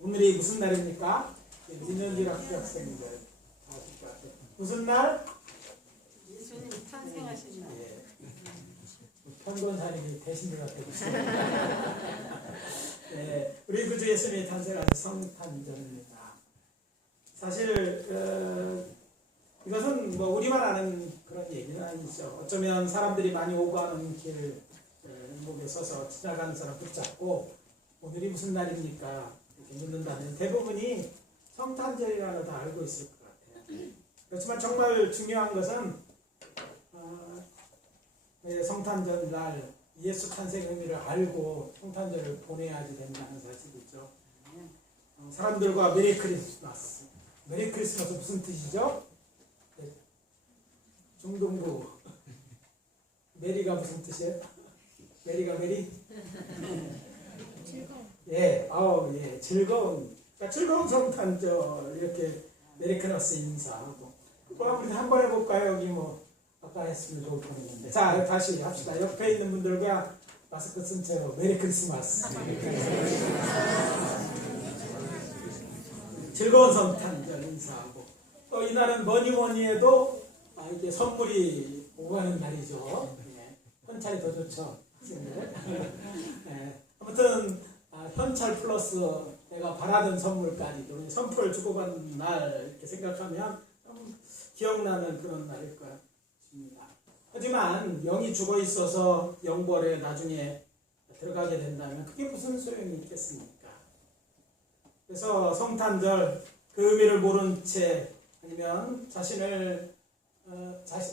오늘이 무슨 날입니까? 민현주 학생들 아실 것 같아요. 무슨 날? 예수님 탄생하신 날. 예. 편권사님이 대신 대답해 주세요. 예, 우리 구주 예수님이 탄생하신 성탄절입니다. 사실 이것은 뭐 우리만 아는 그런 얘기는 아니죠. 어쩌면 사람들이 많이 오고 가는 길 목에 서서 지나가는 사람 붙잡고 오늘이 무슨 날입니까? 이렇게 묻는다면 대부분이 성탄절이라는 걸 다 알고 있을 것 같아요. 그렇지만 정말 중요한 것은 성탄절 날 예수 탄생 의미를 알고 성탄절을 보내야지 된다는 사실이죠. 사람들과 메리 크리스마스. 메리 크리스마스 무슨 뜻이죠? 중동부. 메리가 무슨 뜻이에요? 메리가 메리? 예, 예, 즐거운. 그러니까 즐거운 성탄절 이렇게 메리 크리스마스 인사하고. 우리 한번 해볼까요? 여기 뭐 아까 했으면 좋을 뻔했는데. 자, 다시 합시다. 옆에 있는 분들과 마스크 쓴 채로 메리 크리스마스. 즐거운 성탄절 인사하고. 또 이날은 뭐니 해도 이게 선물이 오가는 날이죠. 예. 현찰이 더 좋죠. 예. 아무튼 현찰 플러스 내가 바라던 선물까지 선물을 주고받는 날 이렇게 생각하면 기억나는 그런 날일 것 같습니다. 하지만 영이 죽어 있어서 영벌에 나중에 들어가게 된다면 그게 무슨 소용이 있겠습니까? 그래서 성탄절 그 의미를 모른 채 아니면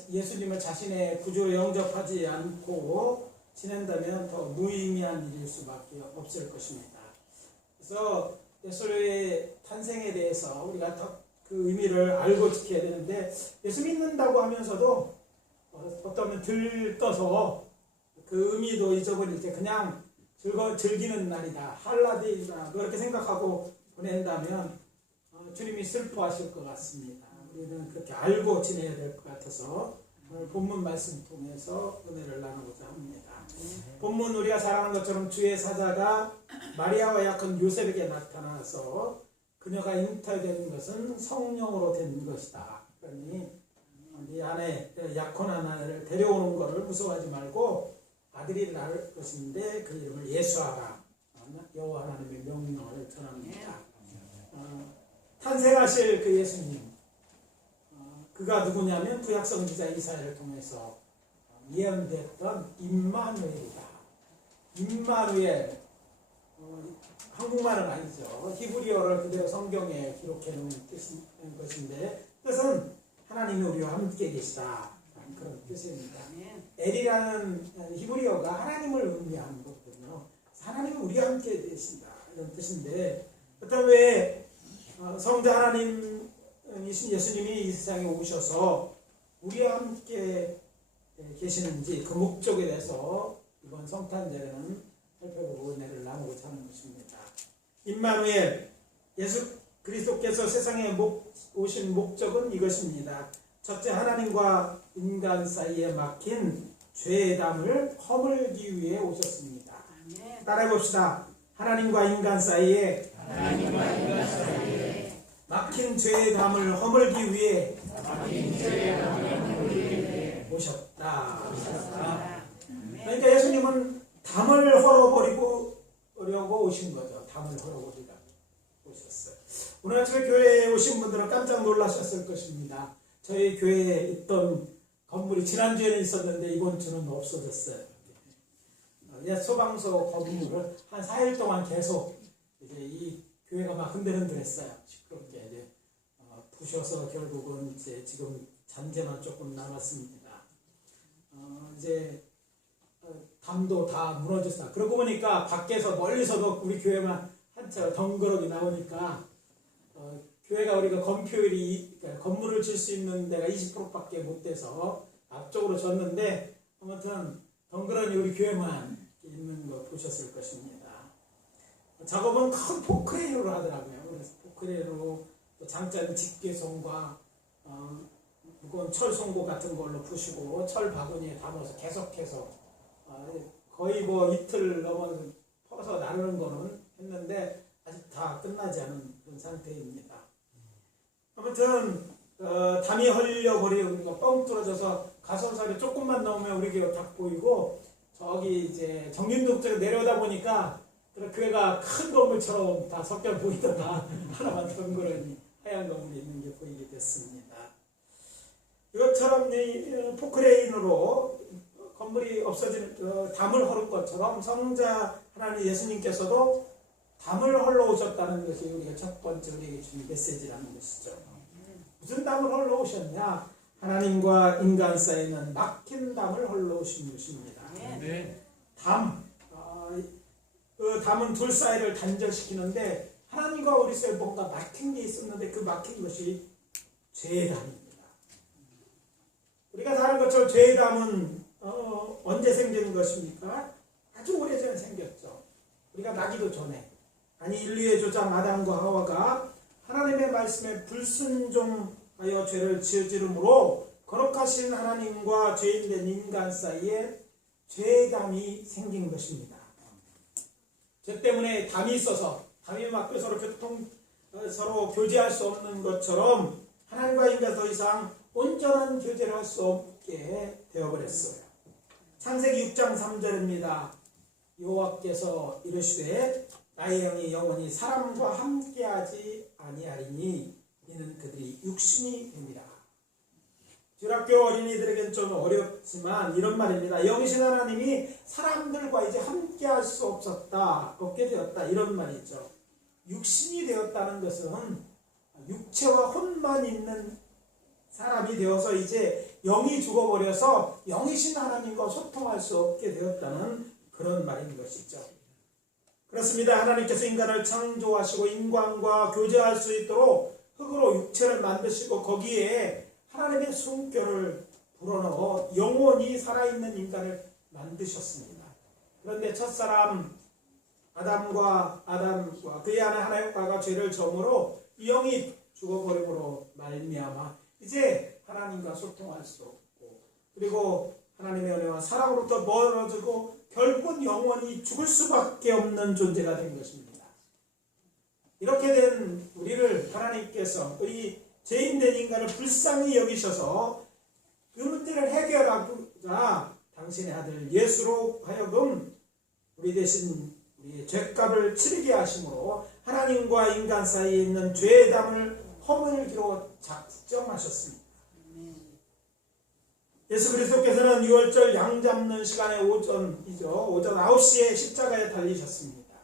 예수님을 자신의 구주로 영접하지 않고 지낸다면 더 무의미한 일일 수밖에 없을 것입니다. 그래서 예수의 탄생에 대해서 우리가 더 그 의미를 알고 지켜야 되는데 예수 믿는다고 하면서도 어쩌면 들떠서 그 의미도 잊어버릴 때 그냥 즐기는 날이다, 할라데이다 그렇게 생각하고 보낸다면 주님이 슬퍼하실 것 같습니다. 우리는 그렇게 알고 지내야 될 것 같아서 오늘 본문 말씀 통해서 은혜를 나누고자 합니다. 본문 우리가 잘 아는 것처럼 주의 사자가 마리아와 약혼 요셉에게 나타나서 그녀가 잉태된 것은 성령으로 된 것이다. 그러니 네 안에 약혼한 아이를 데려오는 것을 무서워하지 말고 아들이 낳을 것인데 그 이름을 예수하라. 여호와 하나님의 명령을 전합니다. 탄생하실 그 예수님, 그가 누구냐면 구약 선지자 이사야를 통해서 예언됐던 임마누엘이다. 임마누엘, 한국말은 아니죠. 히브리어를 그대로 성경에 기록해 놓은 것인데 뜻은 하나님이 우리와 함께 계시다. 그런 뜻입니다. 엘이라는 히브리어가 하나님을 의미하는 거거든요. 하나님은 우리와 함께 계신다. 이런 뜻인데 그렇다면 왜 성자 하나님이신 예수님이 이 세상에 오셔서 우리와 함께 계시는지 그 목적에 대해서 이번 성탄절에는 살펴보고 은혜를 나누고자 하는 것입니다. 임마누엘, 예수 그리스도께서 세상에 오신 목적은 이것입니다. 첫째, 하나님과 인간 사이에 막힌 죄의 담을 허물기 위해 오셨습니다. 따라해 봅시다. 하나님과 인간 사이에 막힌 죄의 담을 허물기 위해 오셨다. 그러니까 예수님은 담을 헐어버리려고 오신 거죠. 담을 헐어버리려고 오셨어요. 오늘 아침에 교회에 오신 분들은 깜짝 놀라셨을 것입니다. 저희 교회에 있던 건물이 지난주에는 있었는데 이번 주는 없어졌어요. 옛 소방서 건물을 한 4일 동안 계속 이제 이 교회가 막 흔들흔들했어요. 시끄럽게 이제 부셔서 결국은 이제 지금 잔재만 조금 남았습니다. 이제 담도 다 무너졌어요. 그러고 보니까 밖에서 멀리서도 우리 교회만 한참 덩그러니 나오니까 교회가 우리가 건폐율이 건물을 질 수 있는 데가 20%밖에 못 돼서 앞쪽으로 졌는데 아무튼 덩그러니 우리 교회만 있는 거 보셨을 것입니다. 작업은 큰 포크레인으로 하더라고요. 그래서 포크레인으로 장자는 집게송과 무거운 철송고 같은 걸로 부시고 철 바구니에 담아서 계속해서 거의 뭐 이틀 넘어서 퍼서 나르는 거는 했는데 아직 다 끝나지 않은 그런 상태입니다. 아무튼 담이 헐려버리고 우리가 뻥 뚫어져서 가선살이 조금만 나오면 우리 교회 딱 보이고 저기 이제 정림동 쪽에 내려오다 보니까 교회가 큰 건물처럼 다 섞여 보이다가 하나만 덩그러니 하얀 건물이 있는 게 보이게 됐습니다. 이것처럼 포크레인으로 건물이 없어지는 담을 헐은 것처럼 성자 하나님 예수님께서도 담을 헐러 오셨다는 것이 우리가 첫 번째 우리에게 주는 메시지라는 것이죠. 무슨 담을 헐러 오셨냐? 하나님과 인간 사이에는 막힌 담을 헐러 오신 것입니다. 담, 그 담은 둘 사이를 단절시키는데 하나님과 우리 사이에 뭔가 막힌 게 있었는데 그 막힌 것이 죄의 담입니다. 우리가 다 아는 것처럼 죄의 담은 언제 생기는 것입니까? 아주 오래전에 생겼죠. 우리가 나기도 전에. 아니 인류의 조상 아담과 하와가 하나님의 말씀에 불순종하여 죄를 지으므로 거룩하신 하나님과 죄인된 인간 사이에 죄의 담이 생긴 것입니다. 죄 때문에 담이 있어서 담이 막혀 서로 교제할 수 없는 것처럼 하나님과 인간 더 이상 온전한 교제를 할 수 없게 되어버렸어요. 창세기 6장 3절입니다. 여호와께서 이르시되 나의 영이 영원히 사람과 함께하지 아니하리니 이는 그들이 육신이 됩니다. 주일학교 어린이들에게는 좀 어렵지만 이런 말입니다. 영이신 하나님이 사람들과 이제 함께할 수 없게 되었다 이런 말이죠. 육신이 되었다는 것은 육체와 혼만 있는 사람이 되어서 이제 영이 죽어버려서 영이신 하나님과 소통할 수 없게 되었다는 그런 말인 것이죠. 그렇습니다. 하나님께서 인간을 창조하시고 인간과 교제할 수 있도록 흙으로 육체를 만드시고 거기에 하나님의 숨결을 불어넣어 영원히 살아있는 인간을 만드셨습니다. 그런데 첫사람 아담과 그의 아내 하와가 죄를 저므로 이 영이 죽어버림으로 말미암아 이제 하나님과 소통할 수 없고 그리고 하나님의 은혜와 사랑으로부터 멀어지고 결국은 영원히 죽을 수밖에 없는 존재가 된 것입니다. 이렇게 된 우리를 하나님께서 이 죄인된 인간을 불쌍히 여기셔서 그 문제를 해결하고자 당신의 아들 예수로 하여금 우리 대신 우리의 죄값을 치르게 하심으로 하나님과 인간 사이에 있는 죄의 담을 허물기로 작정하셨습니다. 예수 그리스도께서는 6월절 양 잡는 시간에 오전 9시에 십자가에 달리셨습니다.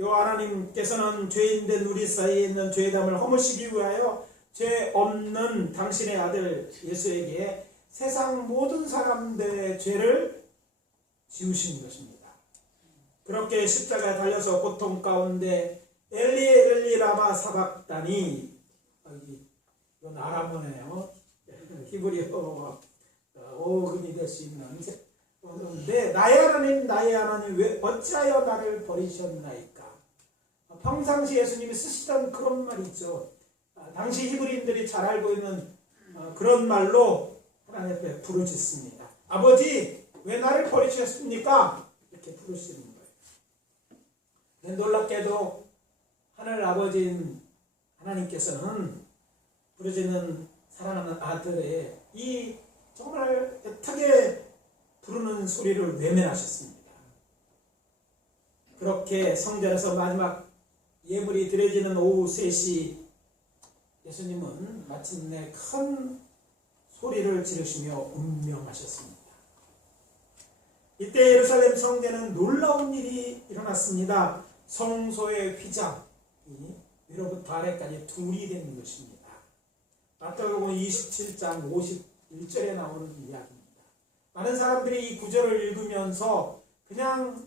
요 하나님께서는 죄인된 우리 사이에 있는 죄의 담을 허무시기 위하여 죄 없는 당신의 아들 예수에게 세상 모든 사람들의 죄를 지우신 것입니다. 그렇게 십자가에 달려서 고통 가운데 엘리 엘리 라마 사박다니 이건 아람어네요. 히브리어 어금이 될 수 있는 그런데 나의 하나님 왜 어찌하여 나를 버리셨나이까. 평상시 예수님이 쓰시던 그런 말이죠. 당시 히브리인들이 잘 알고 있는 그런 말로 하나님 앞에 부르짖습니다. 아버지 왜 나를 버리셨습니까? 이렇게 부르시는 거예요. 놀랍게도 하늘 아버지인 하나님께서는 부르짖는 사랑하는 아들의 이 정말 애타게 부르는 소리를 외면하셨습니다. 그렇게 성전에서 마지막 예물이 드려지는 오후 3시 예수님은 마침내 큰 소리를 지르시며 운명하셨습니다. 이때 예루살렘 성전에는 놀라운 일이 일어났습니다. 성소의 휘장이 위로부터 아래까지 둘이 되는 것입니다. 마태복음 27장 51절에 나오는 이야기입니다. 많은 사람들이 이 구절을 읽으면서 그냥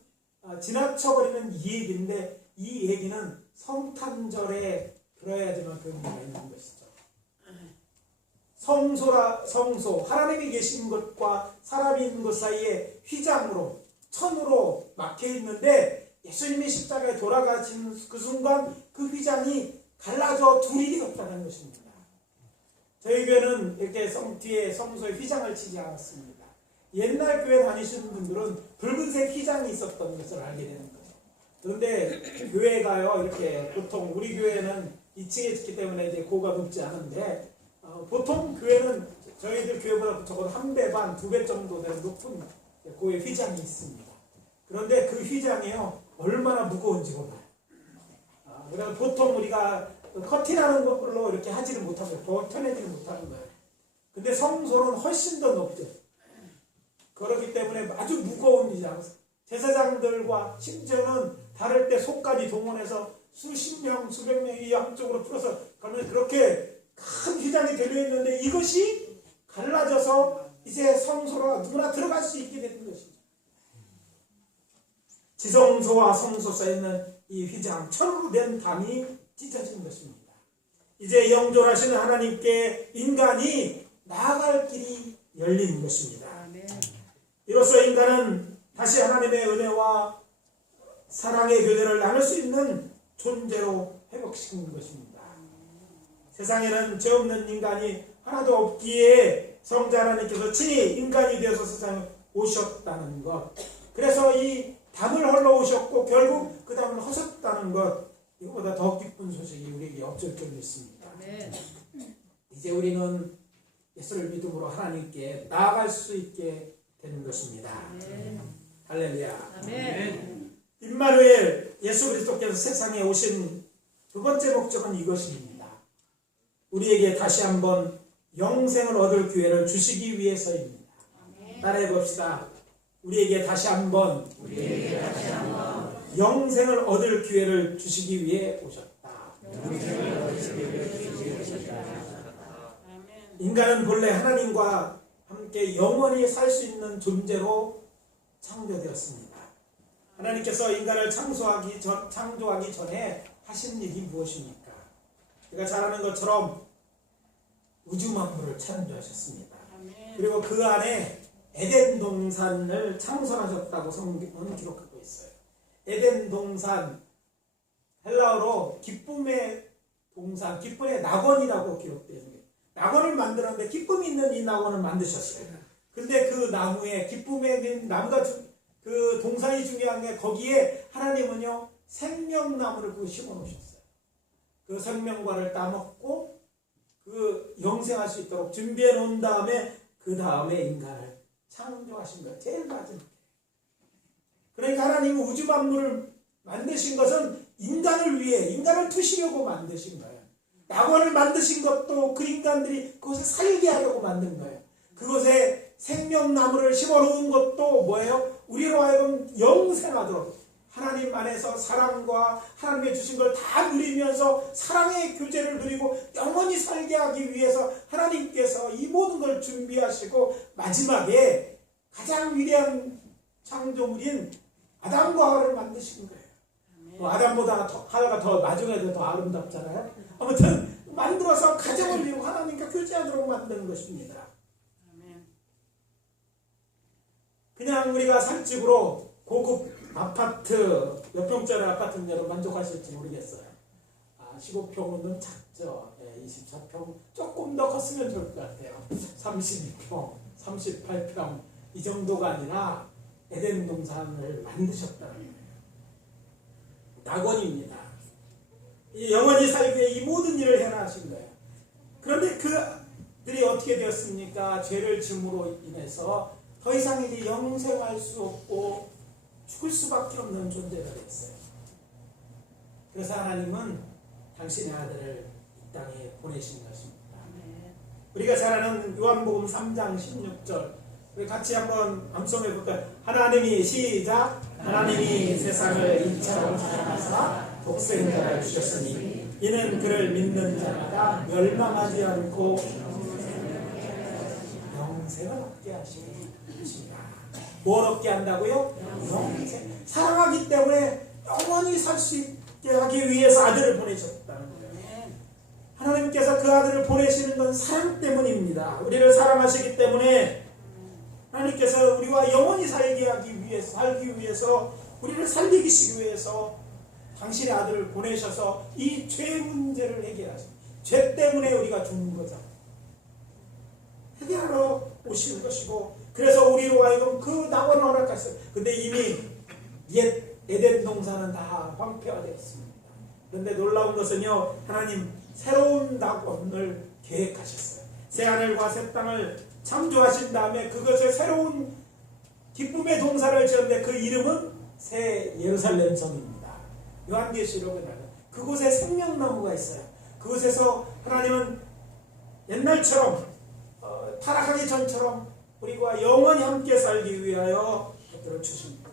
지나쳐버리는 이 얘기인데 이 얘기는 성탄절에 들어야지만 그 의미가 있는 것이죠. 성소, 하나님이 계신 것과 사람이 있는 것 사이에 휘장으로, 천으로 막혀 있는데 예수님이 십자가에 돌아가신 그 순간 그 휘장이 갈라져 둘이 되었다는 것입니다. 저희 교회는 이렇게 뒤에 성소에 휘장을 치지 않았습니다. 옛날 교회 다니시는 분들은 붉은색 휘장이 있었던 것을 알게 되는 거죠. 그런데 교회가요, 이렇게 보통 우리 교회는 2층에 있기 때문에 이제 고가 높지 않은데, 보통 교회는 저희들 교회보다 적어도 1배 반, 2배 정도 되는 높은 고의 휘장이 있습니다. 그런데 그 휘장이요, 얼마나 무거운지 몰라요. 그래서 보통 우리가 커팅하는 걸로 이렇게 하지를 못하고 버텨내지를 못하는 거예요. 근데 성소는 훨씬 더 높죠. 그렇기 때문에 아주 무거운 휘장, 제사장들과 심지어는 다를 때 속까지 동원해서 수십 명, 수백 명이 양쪽으로 풀어서 그러면 그렇게 큰 휘장이 들려있는데 이것이 갈라져서 이제 성소로 누구나 들어갈 수 있게 되는 것이죠. 지성소와 성소 쌓여있는 이 휘장, 철로 된 담이 찢어진 것입니다. 이제 영존하시는 하나님께 인간이 나아갈 길이 열린 것입니다. 이로써 인간은 다시 하나님의 은혜와 사랑의 교제를 나눌 수 있는 존재로 회복시키는 것입니다. 세상에는 죄 없는 인간이 하나도 없기에 성자 하나님께서 친히 인간이 되어서 세상에 오셨다는 것, 그래서 이 담을 헐러 오셨고 결국 그 담을 허셨다는 것, 이거보다 더 기쁜 소식이 우리에게 없을 줄 믿습니다. 이제 우리는 예수를 믿음으로 하나님께 나아갈 수 있게 되는 것입니다. 할렐루야. 임마누엘, 예수 그리스도께서 세상에 오신 두 번째 목적은 이것입니다. 우리에게 다시 한번 영생을 얻을 기회를 주시기 위해서입니다. 따라해 봅시다. 우리에게 다시 한번 영생을 얻을 기회를 주시기 위해 오셨다. 인간은 본래 하나님과 함께 영원히 살 수 있는 존재로 창조되었습니다. 하나님께서 인간을 창조하기 전에 하신 일이 무엇입니까? 우리가 잘 아는 것처럼 우주 만물을 창조하셨습니다. 그리고 그 안에 에덴 동산을 창설하셨다고 성경은 기록하고 있어요. 에덴 동산, 헬라어로 기쁨의 동산, 기쁨의 낙원이라고 기록되어 있습니다. 낙원을 만들었는데 기쁨이 있는 이 낙원을 만드셨어요. 근데 그 나무에 기쁨의 나무가 그 동산이 중요한 게 거기에 하나님은요 생명나무를 그 심어 놓으셨어요. 그 생명과를 따먹고 그 영생할 수 있도록 준비해 놓은 다음에 그 다음에 인간을 창조하신 거예요. 제일 마지막에. 그러니까 하나님은 우주 만물을 만드신 것은 인간을 위해, 인간을 두시려고 만드신 거예요. 낙원을 만드신 것도 그 인간들이 그것을 살게 하려고 만든 거예요. 그것에 생명나무를 심어놓은 것도 뭐예요? 우리로 하여금 영생하도록 하나님 안에서 사랑과 하나님의 주신 걸 다 누리면서 사랑의 교제를 누리고 영원히 살게 하기 위해서 하나님께서 이 모든 걸 준비하시고 마지막에 가장 위대한 창조물인 아담과 하와를 만드신 거예요. 뭐 아담보다 하와가 더 나중에 더 아름답잖아요. 아무튼 만들어서 가정을 이루고 하나님과 교제하도록 만드는 것입니다. 그냥 우리가 살집으로 고급 아파트, 몇 평짜리 아파트는 여러분 만족하실지 모르겠어요. 15평은 작죠. 24평 조금 더 컸으면 좋을 것 같아요. 32평, 38평 이 정도가 아니라 에덴 동산을 만드셨다는 거예요. 낙원입니다. 영원히 살기 위해 이 모든 일을 해나가신 거예요. 그런데 그들이 어떻게 되었습니까? 죄를 짐으로 인해서 더 이상 이제 영생할 수 없고 죽을 수밖에 없는 존재가 됐어요. 그래서 하나님은 당신의 아들을 이 땅에 보내신 것입니다. 우리가 잘 아는 요한복음 3장 16절 우리 같이 한번 암송해 볼까요? 하나님이 시작! 하나님이 세상을 이처럼 사랑하사 독생자를 주셨으니 이는 그를 믿는 자마다 멸망하지 않고 영생을 얻게 하시니 뭘 얻게 한다고요? 영생. 사랑하기 때문에 영원히 살 수 있게 하기 위해서 아들을 보내셨다는 거예요. 하나님께서 그 아들을 보내시는 건 사랑 때문입니다. 우리를 사랑하시기 때문에 하나님께서 우리와 영원히 살기 위해서 우리를 살리기 위해서 당신의 아들을 보내셔서 이 죄 문제를 해결하십니다. 죄 때문에 우리가 죽는 거죠. 해결하러 오시는 것이고 그래서 우리로 하여금 그 낙원을 허락하셨어요. 근데 이미 옛 에덴 동산은 다 황폐화되었습니다. 그런데 놀라운 것은요, 하나님 새로운 낙원을 계획하셨어요. 새 하늘과 새 땅을 창조하신 다음에 그것에 새로운 기쁨의 동산을 지었는데 그 이름은 새 예루살렘 성입니다. 요한계시록에 나가 그곳에 생명나무가 있어요. 그곳에서 하나님은 옛날처럼 타락하기 전처럼 우리와 영원히 함께 살기 위하여 그들을 주십니다.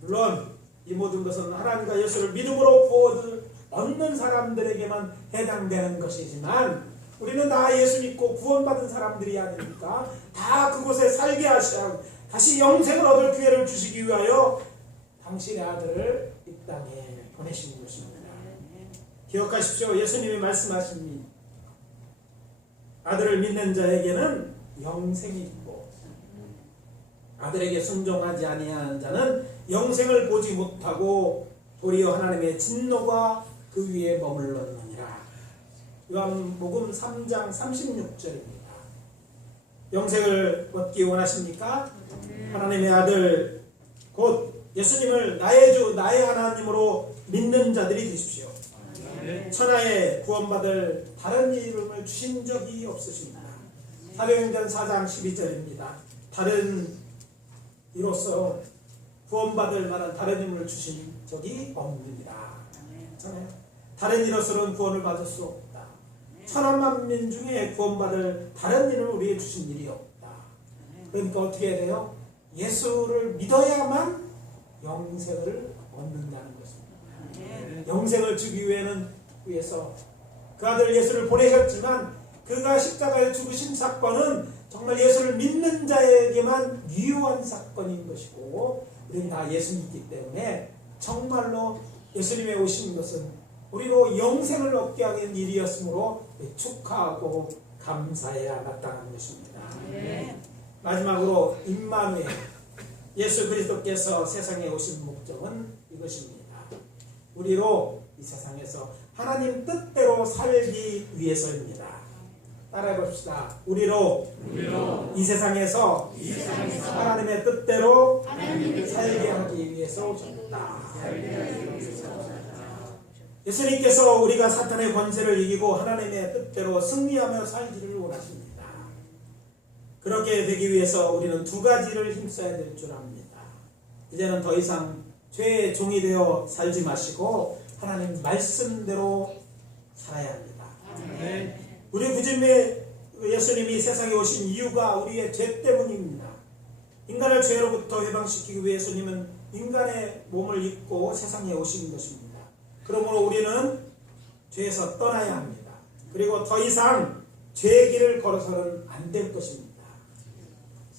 물론 이 모든 것은 하나님과 예수를 믿음으로 구원을 얻는 사람들에게만 해당되는 것이지만 우리는 다 예수 믿고 구원받은 사람들이 아닙니까? 다 그곳에 살게 하시고 다시 영생을 얻을 기회를 주시기 위하여 당신의 아들을 이 땅에 보내신 것입니다. 기억하십시오. 예수님이 말씀하신 아들을 믿는 자에게는 영생이 있고 아들에게 순종하지 아니하는 자는 영생을 보지 못하고 도리어 하나님의 진노가 그 위에 머물렀느니라. 요한복음 3장 36절입니다. 영생을 얻기 원하십니까? 하나님의 아들 곧 예수님을 나의 주 나의 하나님으로 믿는 자들이 되십시오. 천하에 구원받을 다른 이름을 주신 적이 없으십니다. 사도행전 4장 12절입니다. 다른 이로서 구원받을 만한 다른 이름을 주신 적이 없느니라. 다른 이로서는 구원을 받을 수 없다. 천하만민 중에 구원받을 다른 이름을 우리에게 주신 일이 없다. 그러니까 어떻게 해야 돼요? 예수를 믿어야만 영생을 얻는다는 것입니다. 영생을 주기 위해서 그 아들 예수를 보내셨지만 그가 십자가에 죽으신 사건은 정말 예수를 믿는 자에게만 유효한 사건인 것이고 우리는 다 예수 믿기 때문에 정말로 예수님의 오신 것은 우리로 영생을 얻게 하는 일이었으므로 축하하고 감사해야 마땅한 것입니다. 마지막으로 임마누엘 예수 그리스도께서 세상에 오신 목적은 이것입니다. 우리로 이 세상에서 하나님 뜻대로 살기 위해서입니다. 따라해 봅시다. 우리로 이 세상에서 하나님의 뜻대로 살게 하기 위해서 오셨다. 예수님께서 우리가 사탄의 권세를 이기고 하나님의 뜻대로 승리하며 살기를 원하십니다. 그렇게 되기 위해서 우리는 두 가지를 힘써야 될 줄 압니다. 이제는 더 이상 죄의 종이 되어 살지 마시고 하나님 말씀대로 살아야 합니다. 우리 구주님의 예수님이 세상에 오신 이유가 우리의 죄 때문입니다. 인간을 죄로부터 해방시키기 위해 예수님은 인간의 몸을 입고 세상에 오신 것입니다. 그러므로 우리는 죄에서 떠나야 합니다. 그리고 더 이상 죄의 길을 걸어서는 안 될 것입니다.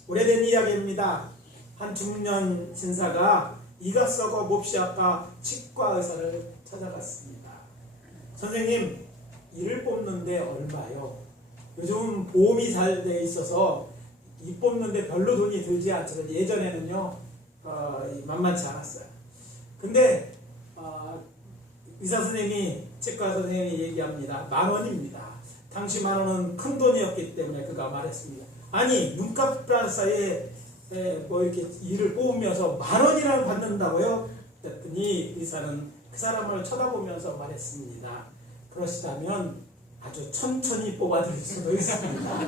오래된 이야기입니다. 한 중년 신사가 이가 썩어 몹시 아파 치과 의사를 찾아갔습니다. 선생님, 이를 뽑는데 얼마요? 요즘 보험이 잘 돼 있어서 이 뽑는데 별로 돈이 들지 않죠. 예전에는요 만만치 않았어요. 근데 의사 선생님이 치과 선생님이 얘기합니다. 10,000원입니다. 당시 10,000원은 큰 돈이었기 때문에 그가 말했습니다. 아니 눈값 사이에 뭐 이렇게 이를 뽑으면서 10,000원이나 받는다고요? 그랬더니 의사는 그 사람을 쳐다보면서 말했습니다. 그러시다면 아주 천천히 뽑아드릴 수도 있습니다.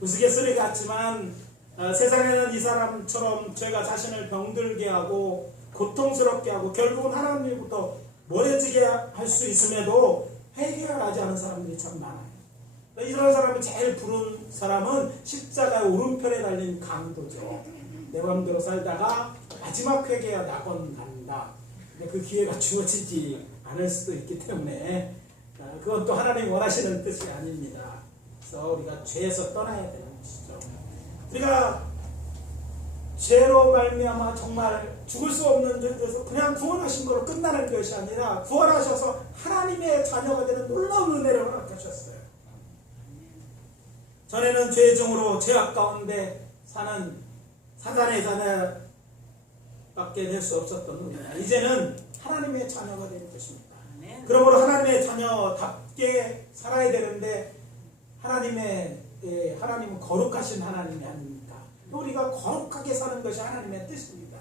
우스갯소리 같지만 세상에는 이 사람처럼 죄가 자신을 병들게 하고 고통스럽게 하고 결국은 하나님으로부터 멀어지게 할 수 있음에도 회개를 하지 않은 사람들이 참 많아요. 이런 사람이 제일 부른 사람은 십자가의 오른편에 달린 강도죠. 내 마음대로 살다가 마지막 회개야 낙원 간다. 근데 그 기회가 주어지지 않을 수도 있기 때문에 그건 또 하나님 원하시는 뜻이 아닙니다. 그래서 우리가 죄에서 떠나야 되는 것이죠. 우리가 죄로 말미암아 정말 죽을 수 없는 죄에서 그냥 구원하신 거로 끝나는 것이 아니라 구원하셔서 하나님의 자녀가 되는 놀라운 은혜를 허락하셨어요. 전에는 죄종으로 죄악 가운데 사는 사단의 자녀밖에 될 수 없었던 우리가 이제는 하나님의 자녀가 될 것입니다. 그러므로 하나님의 자녀답게 살아야 되는데 하나님은 거룩하신 하나님이 아닙니까? 우리가 거룩하게 사는 것이 하나님의 뜻입니다.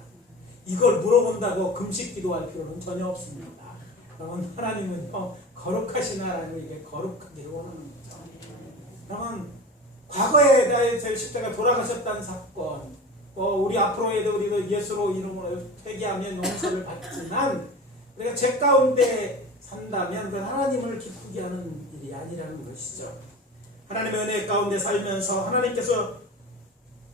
이걸 물어본다고 금식 기도할 필요는 전혀 없습니다. 그러면 하나님은요 거룩하신 하나님에게 거룩하기를 원하는 거죠. 그러면 과거에 대해 십자가 돌아가셨다는 사건, 우리 앞으로에도 우리도 예수로 이름으로 회개하면 용서를 받지만 우리가 죄 가운데 산다면 그건 하나님을 기쁘게 하는 일이 아니라는 것이죠. 하나님의 은혜 가운데 살면서 하나님께서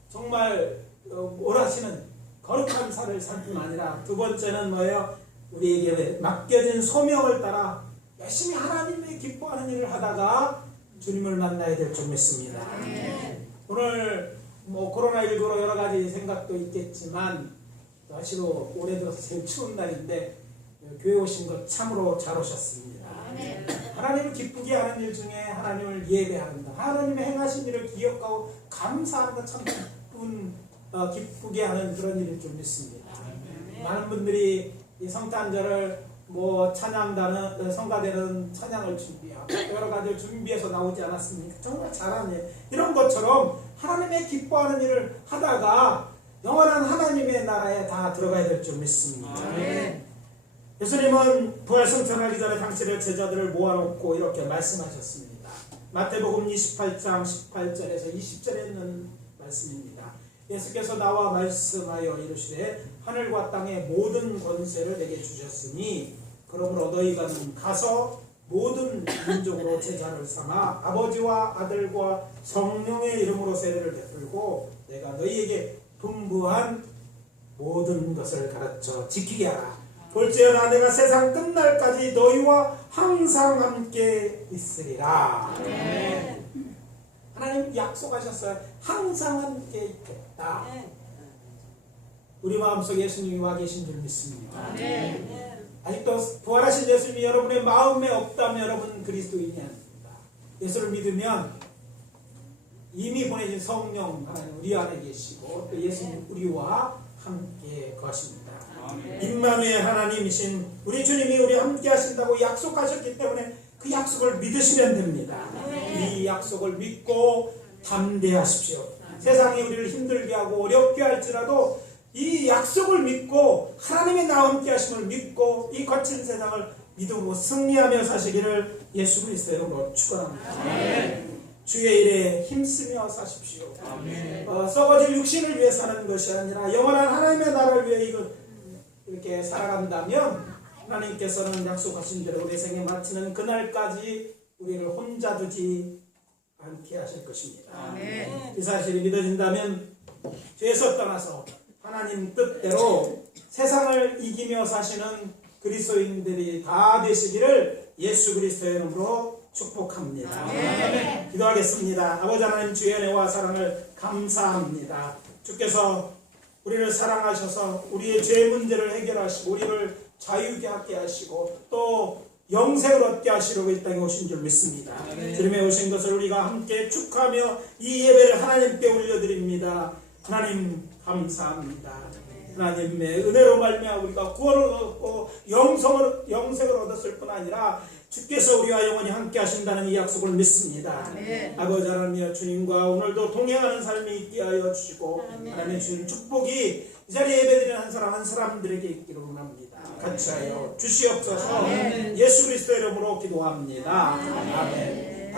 정말 원하시는 거룩한 삶을 살 뿐 아니라 두 번째는 뭐예요? 우리에게 맡겨진 소명을 따라 열심히 하나님의 기뻐하는 일을 하다가 주님을 만나야 될 줄 믿습니다. 오늘 코로나19로 여러 가지 생각도 있겠지만 날씨도 올해 들어서 제일 추운 날인데 교회 오신 것 참으로 잘 오셨습니다. 하나님을 기쁘게 하는 일 중에 하나님을 예배한다. 하나님의 행하신 일을 기억하고 감사하는 것 참 기쁘게 하는 그런 일일 줄 믿습니다. 많은 분들이 이 성탄절을 찬양단은 성가대는 찬양을 준비하고 여러 가지를 준비해서 나오지 않았습니까? 정말 잘하네요. 이런 것처럼 하나님의 기뻐하는 일을 하다가 영원한 하나님의 나라에 다 들어가야 될 줄 믿습니다. 예수님은 부활승천하기 전에 당신의 제자들을 모아놓고 이렇게 말씀하셨습니다. 마태복음 28장 18절에서 20절에 있는 말씀입니다. 예수께서 나와 말씀하여 이르시되 하늘과 땅의 모든 권세를 내게 주셨으니 그러므로 너희가 가서 모든 민족으로 제자를 삼아 아버지와 아들과 성령의 이름으로 세례를 베풀고 내가 너희에게 분부한 모든 것을 가르쳐 지키게 하라. 볼지어다 내가 세상 끝날까지 너희와 항상 함께 있으리라. 하나님 약속하셨어요. 항상 함께 있겠다. 우리 마음속에 예수님이 와 계신 줄 믿습니다. 아직도 부활하신 예수님이 여러분의 마음에 없다면 여러분 그리스도인이 아닙니다. 예수를 믿으면 이미 보내진 성령 하나님 우리 안에 계시고 또 예수님 우리와 함께 거하십니다. 임마누엘 하나님이신 우리 주님이 우리 함께 하신다고 약속하셨기 때문에 그 약속을 믿으시면 됩니다. 이 약속을 믿고 담대하십시오. 세상이 우리를 힘들게 하고 어렵게 할지라도 이 약속을 믿고 하나님의 나와 함께 하심을 믿고 이 거친 세상을 믿음으로 승리하며 사시기를 예수 그리스도의 이름으로 축원합니다. 주의 일에 힘쓰며 사십시오. 썩어질 육신을 위해 사는 것이 아니라 영원한 하나님의 나라를 위해 이렇게 살아간다면 하나님께서는 약속하신 대로 우리 생에 마치는 그날까지 우리를 혼자 두지 않게 하실 것입니다. 이 사실이 믿어진다면 죄에서 떠나서 하나님 뜻대로 세상을 이기며 사시는 그리스도인들이 다 되시기를 예수 그리스도의 이름으로 축복합니다. 기도하겠습니다. 아버지 하나님 주의 은혜와 사랑을 감사합니다. 주께서 우리를 사랑하셔서 우리의 죄 문제를 해결하시고 우리를 자유케 하게 하시고 또 영생을 얻게 하시려고 이 땅에 오신 줄 믿습니다. 주님의 오신 것을 우리가 함께 축하하며 이 예배를 하나님께 올려드립니다. 하나님 감사합니다. 하나님의 은혜로 말미암아 우리가 구원을 얻고 영생을 얻었을 뿐 아니라 주께서 우리와 영원히 함께 하신다는 이 약속을 믿습니다. 아버지 하나님이여 주님과 오늘도 동행하는 삶이 있게 하여 주시고 하나님 주님 축복이 이 자리에 예배드리는 한 사람 한 사람들에게 있기를 원합니다. 같이 하여 주시옵소서. 예수 그리스도의 이름으로 기도합니다. 아멘.